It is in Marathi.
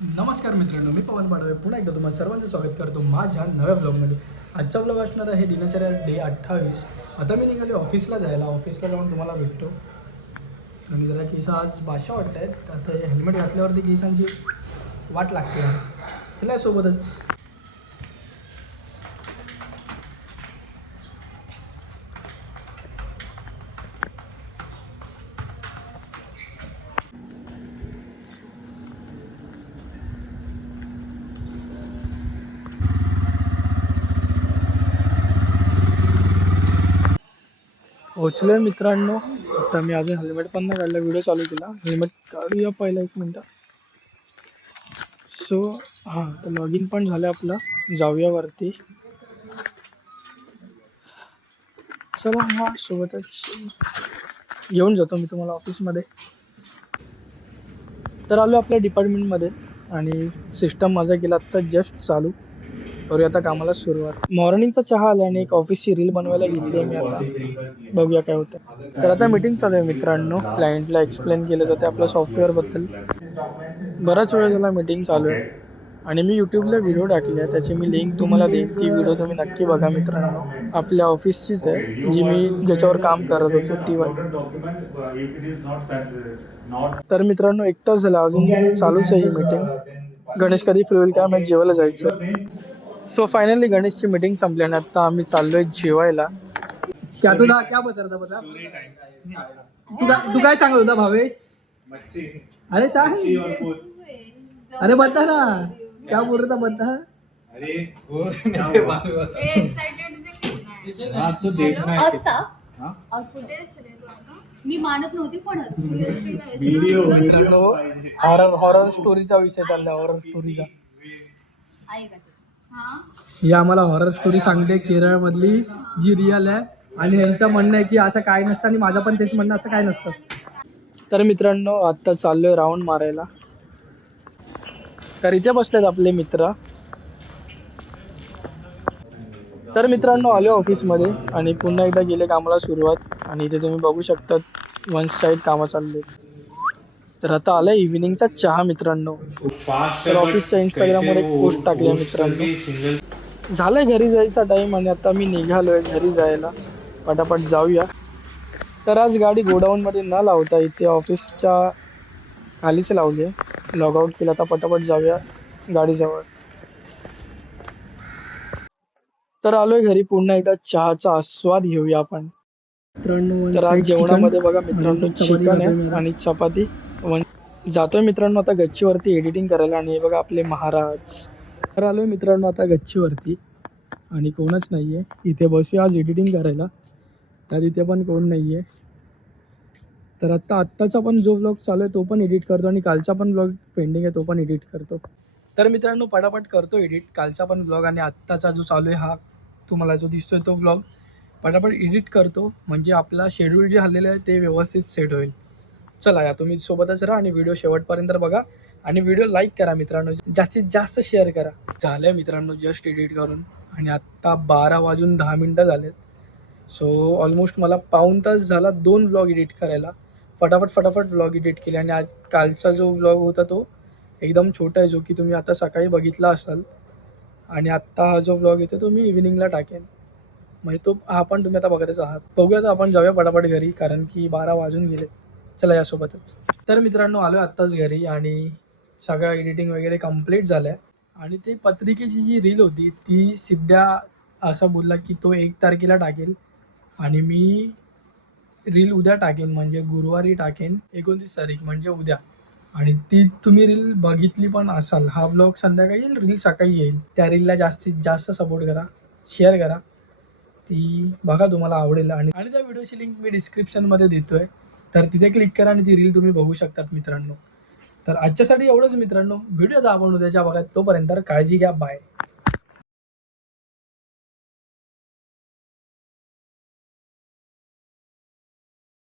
नमस्कार मित्रांनो, मी पवन पाडवे पुन्हा एकदा तुम्हाला सर्वांचं स्वागत करतो माझ्या नव्या व्लॉगमध्ये. आजचा व्लॉग असणार आहे दिनचर्या डे 28. आता मी निघाले ऑफिसला जाऊन तुम्हाला भेटतो. आणि जरा केस आज भाषा वाटत आहेत, आता हेल्मेट घातल्यावरती केसांची वाट लागते. चला सोबतच. पोचलोय मित्रांनो. आता मी अजून हेल्मेट पण नाही काढला, व्हिडिओ चालू केला. हेल्मेट काढूया पहिला, 1 मिनटं. सो हां, तर लॉग इन पण झालं आपलं. जाऊया वरती. चला हां, सोबतच येऊन जातो मी तुम्हाला ऑफिसमध्ये. तर आलो आपल्या डिपार्टमेंटमध्ये आणि सिस्टम माझा केला आत्ता जस्ट चालू. करूया आता कामाला सुरुवात. मॉर्निंगचा चहा आला आणि एक ऑफिसची रील बनवायला घेतली आहे मी आता. बघूया काय होतं. तर आता मीटिंग चालू आहे मित्रांनो. क्लायंटला एक्सप्लेन केलं जाते आपल्या सॉफ्टवेअरबद्दल. बराच वेळ झाला मीटिंग चालू आहे आणि मी यूट्यूबला व्हिडिओ टाकली आहे, त्याची मी लिंक तुम्हाला देईन. ती व्हिडिओ तुम्ही नक्की बघा मित्रांनो. आपल्या ऑफिसचीच आहे, जी मी ज्याच्यावर काम करत होतो ती वाली. तर मित्रांनो 1 तास झाला, अजून चालूच आहे ही मीटिंग. गणेश कधी फ्री होईल काय माहित, जेवायला जायचं. सो फायनली गणेशची मीटिंग संपल्याने आता आम्ही चाललोय जेवायला. क्या तुला क्या बता तू काय सांगत होता भावेश? अरे सांग. अरे बता ना, क्या बोल रहा था बता. अरे तो देखना मी मानत नव्हती पण व्हिडिओ हॉरर स्टोरीचा विषय चालला. हॉरर स्टोरीचा ऐका या आम्हाला हॉरर स्टोरी सांगते केरळ मधली, जी रिअल आहे. आणि यांचं म्हणणं आहे की असं काय नसतं, आणि माझं पण तेच म्हणणं, असं काय नसतं. तर मित्रांनो आता चाललोय राऊंड मारायला. तर इथे बसलेत आपले मित्र. तर मित्रांनो आलो ऑफिसमध्ये आणि पुन्हा एकदा गेले कामाला सुरुवात. आणि इथे तुम्ही बघू शकता वन साईड कामं चालले. तर आता आलाय इव्हिनिंगचा चहा मित्रांनो. तर ऑफिसच्या इंस्टाग्रामवर एक पोस्ट टाकली आहे मित्रांनो. झालंय घरी जायचा टाइम आणि आता मी निघालोय घरी जायला. पटापट जाऊया. तर आज गाडी गोडाऊनमध्ये न लावता इथे ऑफिसच्या खालीच लावली आहे. लॉग आउट केला, आता पटापट जाऊया गाडीजवळ. तर आलोय घरी, पुन्हा एकदा चहाचा आस्वाद घेऊया आपण. तर आज जेवणामध्ये बघा मित्रांनो चिकन आहे आणि चपाती. जातोय मित्रांनो आता गच्चीवरती एडिटिंग करायला. आणि हे बघा आपले महाराज. तर आलोय मित्रांनो आता गच्चीवरती आणि कोणच नाहीये इथे. बसूया आज एडिटिंग करायला, तर इथे पण कोण नाहीये. तर आत्ताचा पण जो व्लॉग चालू आहे तो पण एडिट करतो आणि कालचा पण व्लॉग पेंडिंग आहे तो पण एडिट करतो. तर मित्रांनो पटापट करतो एडिट कालचा पण व्लॉग आणि आत्ताचा जो चालू आहे हा तुम्हाला जो दिसतोय तो व्लॉग पटापट एडिट करतो, म्हणजे आपला शेड्यूल जे हल्लेलं आहे ते व्यवस्थित सेट होईल. चला या तुम्ही सोबतच राहा आणि व्हिडिओ शेवटपर्यंत बघा. आणि व्हिडिओ लाईक करा मित्रांनो, जास्तीत जास्त शेअर करा. झालं आहे मित्रांनो जस्ट एडिट करून आणि आत्ता 12:10 झालेत. सो ऑलमोस्ट मला पाऊण तास झाला 2 व्लॉग एडिट करायला. फटाफट व्लॉग एडिट केले. आणि आज कालचा जो व्लॉग होता तो एकदम छोटा आहे, जो की तुम्ही आता सकाळी बघितला असाल. आणि आत्ता हा जो व्लॉग येतो तो मी इव्हिनिंगला टाकेन, म्हणजे तो हा पण तुम्ही आता बघतच आहात. बघूया तर आपण जाऊया पटापट घरी, कारण की 12 वाजून गेले. चला यासोबतच. तर मित्रांनो आलो आत्ताच घरी आणि सगळं एडिटिंग वगैरे कंप्लीट झालं आहे. आणि ते पत्रिकेची जी रील होती ती सिद्ध्या असं बोलला की तो 1 तारखेला टाकेल आणि मी रील उद्या टाकेन, म्हणजे गुरुवारी टाकेन 29 तारीख म्हणजे उद्या. आणि ती तुम्ही रील बघितली पण असाल. हा व्लॉग संध्याकाळी येईल, रील सकाळी येईल. त्या रीलला जास्तीत जास्त सपोर्ट करा, शेअर करा, ती बघा तुम्हाला आवडेल. आणि त्या व्हिडिओची लिंक मी डिस्क्रिप्शनमध्ये देतो आहे, तर तिथे क्लिक करा आणि ती रील तुम्ही बघू शकतात मित्रांनो. तर आजच्यासाठी एवढंच मित्रांनो. व्हिडिओ आता आपण उद्याच्या बघा. तोपर्यंत काळजी घ्या. बाय.